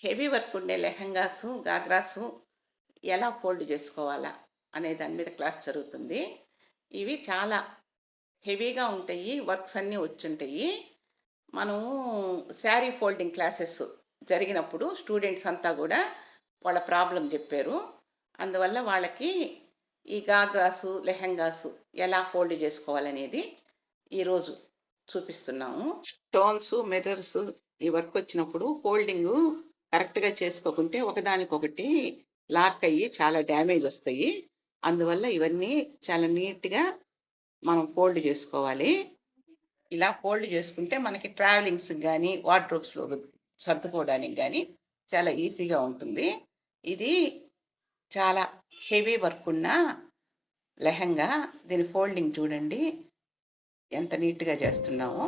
Heavy work ఉండే లెహంగాసు, గాగ్రాసు ఎలా fold జేసుకోవాలా అనే దాని మీద క్లాస్ జరుగుతుంది. ఇవి చాలా హెవీగా ఉంటాయి. వర్క్స్ అన్నీ వచ్చుంటాయి. మనము శారీ ఫోల్డింగ్ క్లాసెస్ జరిగినప్పుడు స్టూడెంట్స్ అంతా గూడా వాళ్ళ ప్రాబ్లమ్ జెప్పారు. అందువల్ల వాళ్ళకి ఈ గాగ్రాసు, లెహంగాసు ఎలా ఫోల్డ్ జేసుకోవాలనేది ఈరోజు చూపిస్తున్నాము. స్టోన్స్, మిర్రర్స్ ఈ వర్క్ వచ్చినప్పుడు ఫోల్డింగు కరెక్ట్‌గా చేసుకోకుంటే ఒకదానికొకటి లాక్ అయ్యి చాలా డ్యామేజ్ వస్తాయి. అందువల్ల ఇవన్నీ చాలా నీట్‌గా మనం ఫోల్డ్ జేసుకోవాలి. ఇలా ఫోల్డ్ చేసుకుంటే మనకి ట్రావెలింగ్స్‌కి గానీ, వార్డ్‌రోబ్స్‌లో సర్దుకోవడానికి గానీ చాలా ఈజీగా ఉంటుంది. ఇది చాలా హెవీ వర్క్ ఉన్న లెహంగా. దీని ఫోల్డింగ్ చూడండి ఎంత నీట్‌గా చేస్తున్నామో.